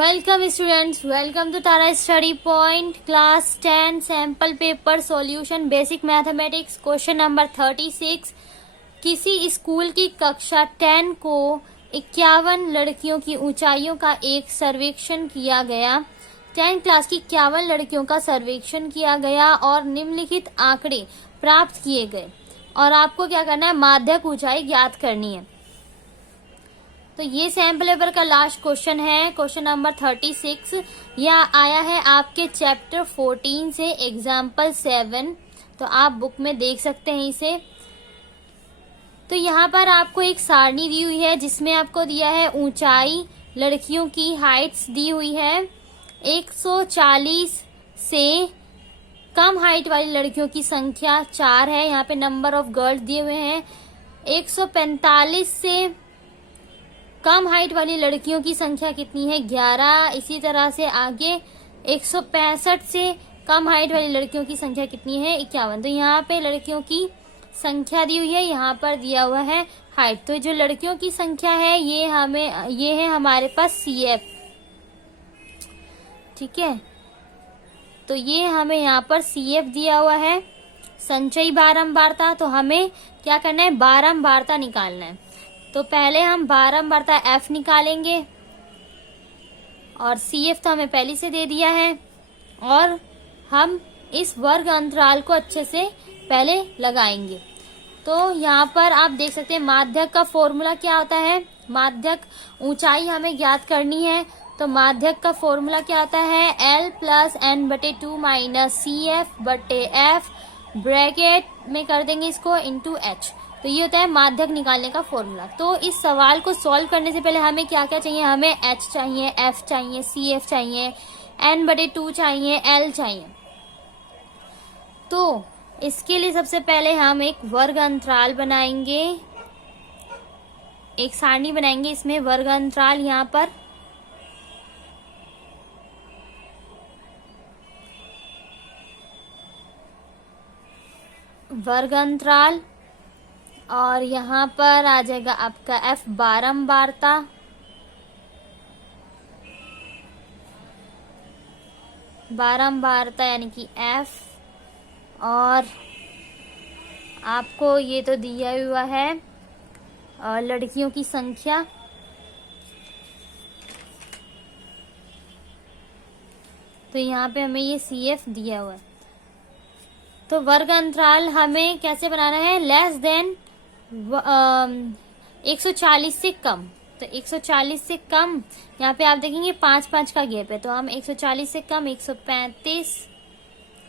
Welcome students, welcome to Tara Study Point Class 10 Sample Paper Solution Basic Mathematics Question number 36। किसी school की कक्षा 10 को 51 लड़कियों की ऊंचाइयों का एक सर्वेक्षण किया गया। 10 क्लास की 51 लड़कियों का सर्वेक्षण किया गया और निम्नलिखित आंकड़े प्राप्त किए गए और आपको क्या करना है, माध्यक ऊंचाई ज्ञात करनी है। तो ये सैम्पल पेपर का लास्ट क्वेश्चन है, क्वेश्चन नंबर 36। यह आया है आपके चैप्टर 14 से, एग्जाम्पल 7। तो आप बुक में देख सकते हैं इसे। तो यहाँ पर आपको एक सारणी दी हुई है जिसमें आपको दिया है ऊंचाई, लड़कियों की हाइट्स दी हुई है। 140 से कम हाइट वाली लड़कियों की संख्या 4 है। यहाँ पे नंबर ऑफ गर्ल्स दिए हुए हैं। 145 से कम हाइट वाली लड़कियों की संख्या कितनी है, 11। इसी तरह से आगे 165 से कम हाइट वाली लड़कियों की संख्या कितनी है, 51। तो यहाँ पे लड़कियों की संख्या दी हुई है, यहाँ पर दिया हुआ है हाइट। तो जो लड़कियों की संख्या है ये है हमारे पास CF, ठीक है। तो ये हमें यहाँ पर CF दिया हुआ है, संचयी बारंबारता। तो हमें क्या करना है, बारंबारता निकालना है। तो पहले हम बारंबारता F निकालेंगे और CF तो हमें पहले से दे दिया है और हम इस वर्ग अंतराल को अच्छे से पहले लगाएंगे। तो यहाँ पर आप देख सकते हैं माध्यक का फॉर्मूला क्या होता है। माध्यक ऊंचाई हमें ज्ञात करनी है, तो माध्यक का फॉर्मूला क्या होता है, L + N/2 - CF/F, ब्रैकेट में कर देंगे इसको × H। तो ये होता है माध्यक निकालने का फॉर्मूला। तो इस सवाल को सॉल्व करने से पहले हमें क्या क्या चाहिए, हमें H चाहिए, F चाहिए, CF चाहिए, N/2 चाहिए, L चाहिए। तो इसके लिए सबसे पहले हम एक वर्ग अंतराल बनाएंगे, एक सारणी बनाएंगे। इसमें वर्ग अंतराल यहाँ पर वर्ग अंतराल और यहाँ पर आ जाएगा आपका F बारंबारता, यानी कि F। और आपको ये तो दिया हुआ है लड़कियों की संख्या। तो यहाँ पे हमें ये CF दिया हुआ है। तो वर्ग अंतराल हमें कैसे बनाना है, लेस देन 140 से कम। तो 140 से कम, यहाँ पे आप देखेंगे 5-5 का गैप है। तो हम 140 से कम 135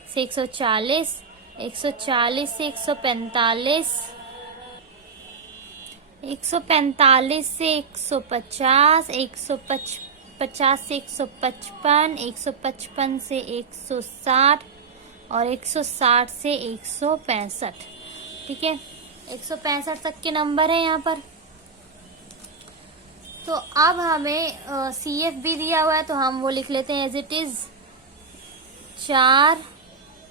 से 140, 140 से 145, 145 से 150, 150 से 155, 155 से 160 और 160 से 165, ठीक है। 165 तक के नंबर है यहाँ पर। तो अब हमें CF भी दिया हुआ है, तो हम वो लिख लेते हैं एज इट इज। 4,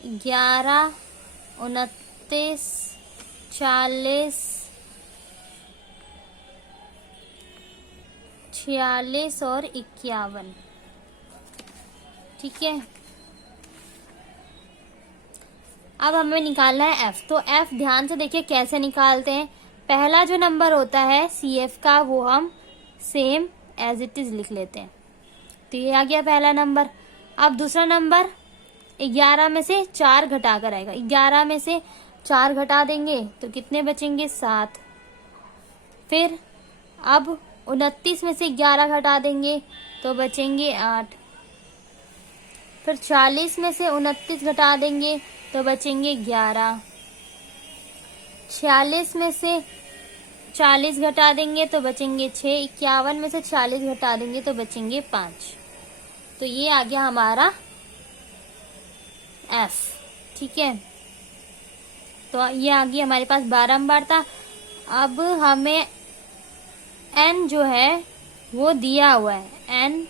11, 29, 40, 46 और 51, ठीक है। अब हमें निकालना है F। तो F ध्यान से देखिए कैसे निकालते हैं। पहला जो नंबर होता है CF का वो हम सेम एज इट इज लिख लेते हैं। तो ये आ गया पहला नंबर। अब दूसरा नंबर 11 में से 4 घटाकर आएगा। 11 में से 4 घटा देंगे तो कितने बचेंगे, 7। फिर अब 29 में से 11 घटा देंगे तो बचेंगे 8। फिर 40 में से 29 घटा देंगे तो बचेंगे 11। 46 में से 40 घटा देंगे तो बचेंगे 6। 51 में से 40 घटा देंगे तो बचेंगे 5। तो ये आ गया हमारा F, ठीक है। तो ये आ गई हमारे पास बारंबारता। अब हमें N जो है वो दिया हुआ है। N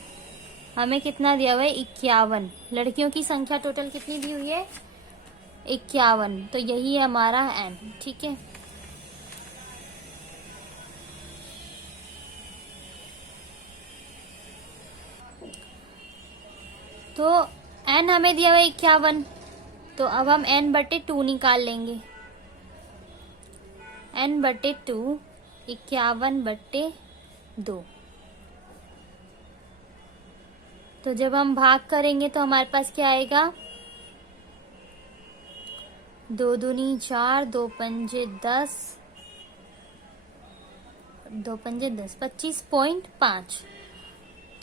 हमें कितना दिया हुआ है, 51। लड़कियों की संख्या टोटल कितनी दी हुई है, 51। तो यही है हमारा N, ठीक है। तो n हमें दिया हुआ है 51, तो अब हम n/2 निकाल लेंगे। n/2 51/2। तो जब हम भाग करेंगे तो हमारे पास क्या आएगा, 2 दूनी 4, 2 पंजे 10, 2 पंजे 10, 25.5।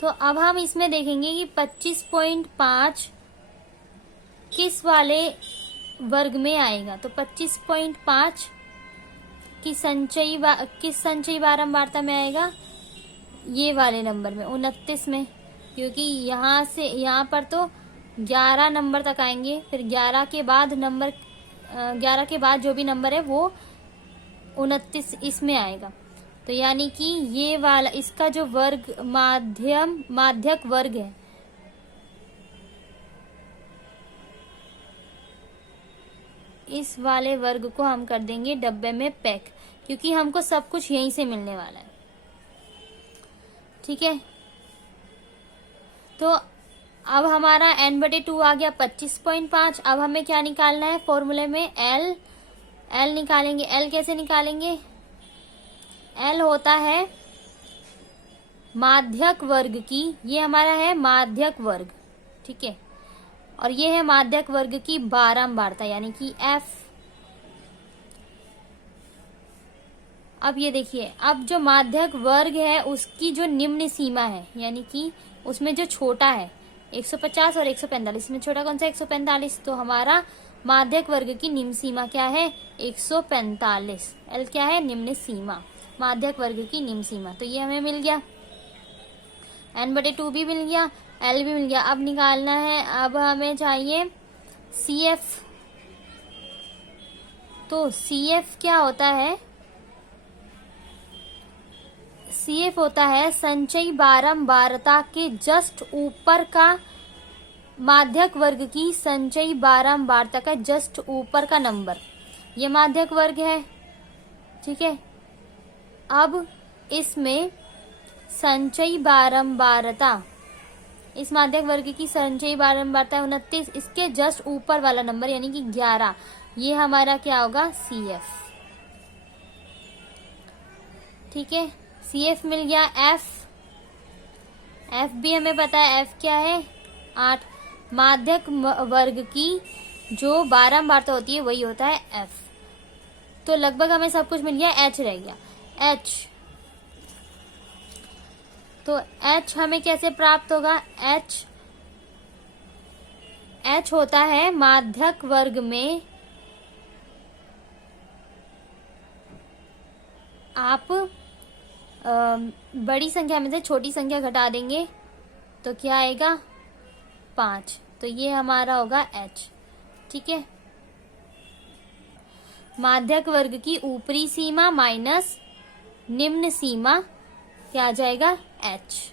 तो अब हम इसमें देखेंगे कि 25.5 किस वाले वर्ग में आएगा। तो 25.5 किस संचयी बारंबारता में आएगा, ये वाले नंबर में, 29 में, क्योंकि यहाँ से यहाँ पर तो 11 नंबर तक आएंगे, फिर 11 के बाद जो भी नंबर है वो 29 इसमें आएगा। तो यानी कि ये वाला इसका जो वर्ग माध्यक वर्ग है, इस वाले वर्ग को हम कर देंगे डब्बे में पैक, क्योंकि हमको सब कुछ यहीं से मिलने वाला है। ठीक है, तो अब हमारा n/2 आ गया 25.5। अब हमें क्या निकालना है, फॉर्मूले में L निकालेंगे। L कैसे निकालेंगे, L होता है माध्यक वर्ग की, ये हमारा है माध्यक वर्ग, ठीक है, और ये है माध्यक वर्ग की बारंबारता यानी कि F। अब ये देखिए, अब जो माध्यक वर्ग है उसकी जो निम्न सीमा है, यानी कि उसमें जो छोटा है 150 और 145 में छोटा कौन सा, 145। तो हमारा माध्यक वर्ग की निम्न सीमा क्या है, 145। L क्या है, निम्न सीमा, माध्यक वर्ग की निम्न सीमा। तो ये हमें मिल गया, n/2 भी मिल गया, L भी मिल गया। अब निकालना है, अब हमें चाहिए CF। तो CF क्या होता है, CF होता है संचयी बारंबारता के जस्ट ऊपर का, माध्यक वर्ग की संचयी बारंबारता का जस्ट ऊपर का नंबर, ये माध्यक वर्ग है। ठीक है, अब इसमें संचयी बारंबारता, इस माध्यक वर्ग की संचयी बारंबारता 29, इसके जस्ट ऊपर वाला नंबर यानी कि 11, ये हमारा क्या होगा, CF। ठीक है, CF मिल गया। F भी हमें पता है, F क्या है, 8। माध्यक वर्ग की जो बारंबारता होती है वही होता है F। तो लगभग हमें सब कुछ मिल गया, H रह गया, H। तो H हमें कैसे प्राप्त होगा, H होता है माध्यक वर्ग में, आप बड़ी संख्या में से छोटी संख्या घटा देंगे तो क्या आएगा, 5। तो ये हमारा होगा H। ठीक है, माध्यक वर्ग की ऊपरी सीमा माइनस निम्न सीमा क्या आ जाएगा, H।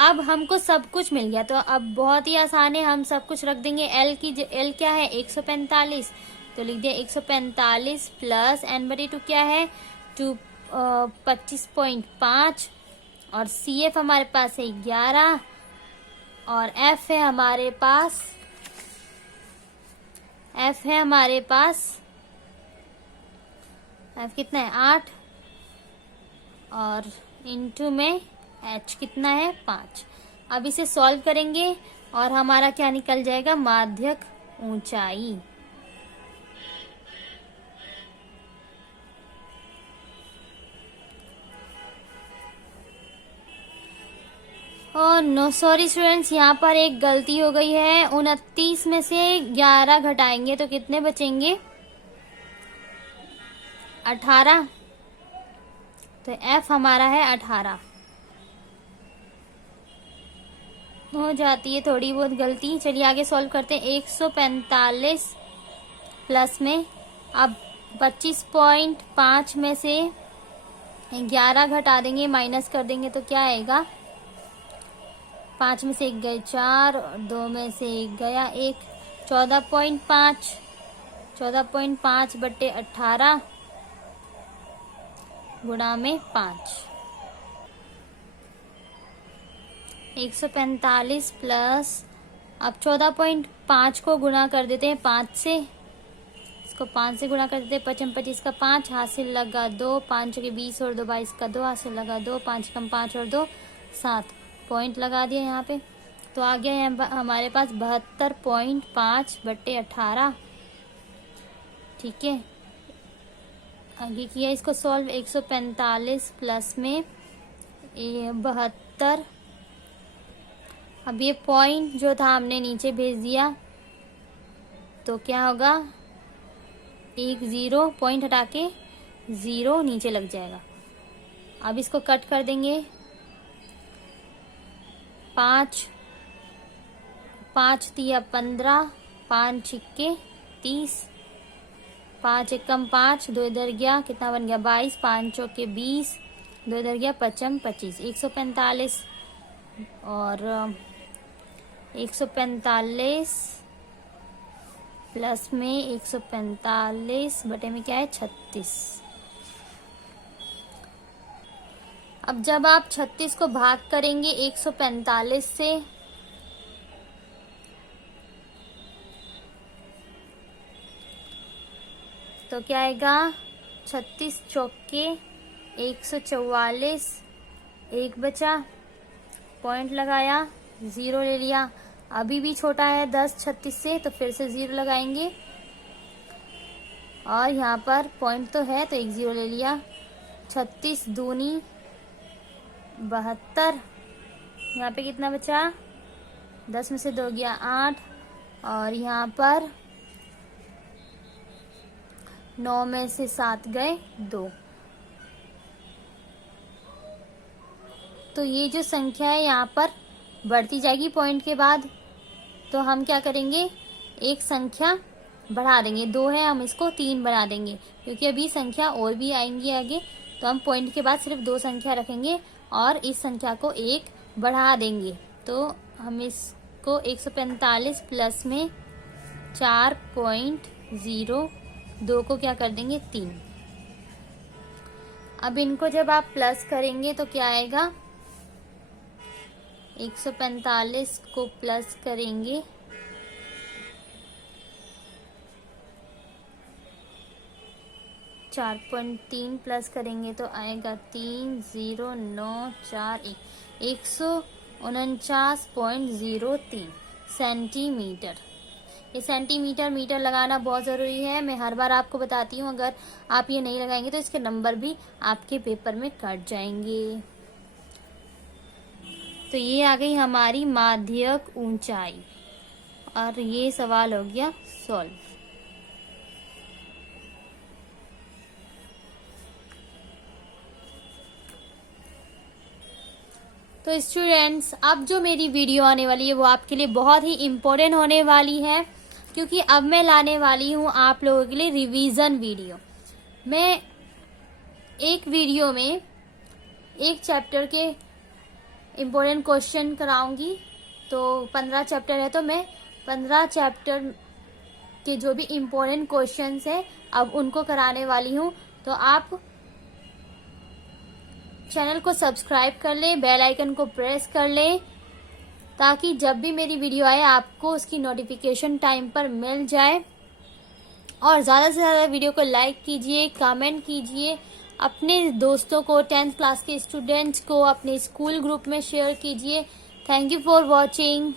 अब हमको सब कुछ मिल गया, तो अब बहुत ही आसान है, हम सब कुछ रख देंगे। L क्या है, 145, तो लिख दिया 145 प्लस n/2 क्या है, 25.5, और CF हमारे पास है 11, और F है हमारे पास, F कितना है, 8, और इनटू में H कितना है, 5। अब इसे सॉल्व करेंगे और हमारा क्या निकल जाएगा, माध्यक ऊंचाई। ओह नो, सॉरी स्टूडेंट्स, यहाँ पर एक गलती हो गई है। 29 में से 11 घटाएंगे तो कितने बचेंगे, 18। तो F हमारा है 18। हो जाती है थोड़ी बहुत गलती। चलिए आगे सॉल्व करते हैं। 145 प्लस में अब 25.5 में से 11 घटा देंगे, माइनस कर देंगे तो क्या आएगा, 5 में से 1 गए 4, और 2 में से 1 गया 1, 14.5, 14.5/18 गुणा में 5, 145 प्लस, अब 14.5 को गुणा कर देते हैं 5 से, इसको 5 से गुणा कर देते हैं। 5 25 का 5, हासिल लगा 2, 5 के 20 और 2 22 का 2, हासिल लगा 2, 5 कम 5 और 2 7, पॉइंट लगा दिया यहाँ पे। तो आ गया है हमारे पास 72.5/18। ठीक है, आगे किया इसको सॉल्व। 145 प्लस में 72, अब ये पॉइंट जो था हमने नीचे भेज दिया, तो क्या होगा, 10 पॉइंट हटा के 0 नीचे लग जाएगा। अब इसको कट कर देंगे। 5 तिया 15, 5 छिक्के 30, 5 एकम 5, 2 इधर गया, कितना बन गया 22, 5 चौके 20, 2 इधर गया 55 25। 145 और 145 प्लस में 145 बटे में क्या है 36। अब जब आप 36 को भाग करेंगे 145 से, तो क्या आएगा, 36 चौके 144, 1 बचा, पॉइंट लगाया, 0 ले लिया। अभी भी छोटा है 10 36 से, तो फिर से 0 लगाएंगे, और यहाँ पर पॉइंट तो है तो 1 0 ले लिया। 36 दूनी 72, यहाँ पे कितना बचा, 10 में से 2 गया 8, और यहाँ पर 9 में से 7 गए 2। तो ये जो संख्या है यहाँ पर बढ़ती जाएगी पॉइंट के बाद, तो हम क्या करेंगे, एक संख्या बढ़ा देंगे। 2 है, हम इसको 3 बना देंगे, क्योंकि अभी संख्या और भी आएंगी आगे, तो हम पॉइंट के बाद सिर्फ 2 संख्या रखेंगे और इस संख्या को 1 बढ़ा देंगे। तो हम इसको 145 प्लस में 4.0, 2 को क्या कर देंगे 3। अब इनको जब आप प्लस करेंगे तो क्या आएगा, 145 को प्लस करेंगे, चार 3 प्लस करेंगे तो आएगा 30941, 149.03 सेंटीमीटर। ये सेंटीमीटर मीटर लगाना बहुत ज़रूरी है, मैं हर बार आपको बताती हूँ। अगर आप ये नहीं लगाएंगे तो इसके नंबर भी आपके पेपर में कट जाएंगे। तो ये आ गई हमारी माध्यक ऊंचाई, और ये सवाल हो गया सॉल्व। तो स्टूडेंट्स, अब जो मेरी वीडियो आने वाली है वो आपके लिए बहुत ही इम्पोर्टेंट होने वाली है, क्योंकि अब मैं लाने वाली हूँ आप लोगों के लिए रिवीजन वीडियो। मैं एक वीडियो में एक चैप्टर के इम्पोर्टेंट क्वेश्चन कराऊंगी। तो 15 चैप्टर है, तो मैं 15 चैप्टर के जो भी इम्पोर्टेंट क्वेश्चंस है अब उनको कराने वाली हूँ। तो आप चैनल को सब्सक्राइब कर लें, बेल आइकन को प्रेस कर लें, ताकि जब भी मेरी वीडियो आए आपको उसकी नोटिफिकेशन टाइम पर मिल जाए। और ज़्यादा से ज़्यादा वीडियो को लाइक कीजिए, कमेंट कीजिए, अपने दोस्तों को, 10th क्लास के स्टूडेंट्स को अपने स्कूल ग्रुप में शेयर कीजिए। Thank you for watching.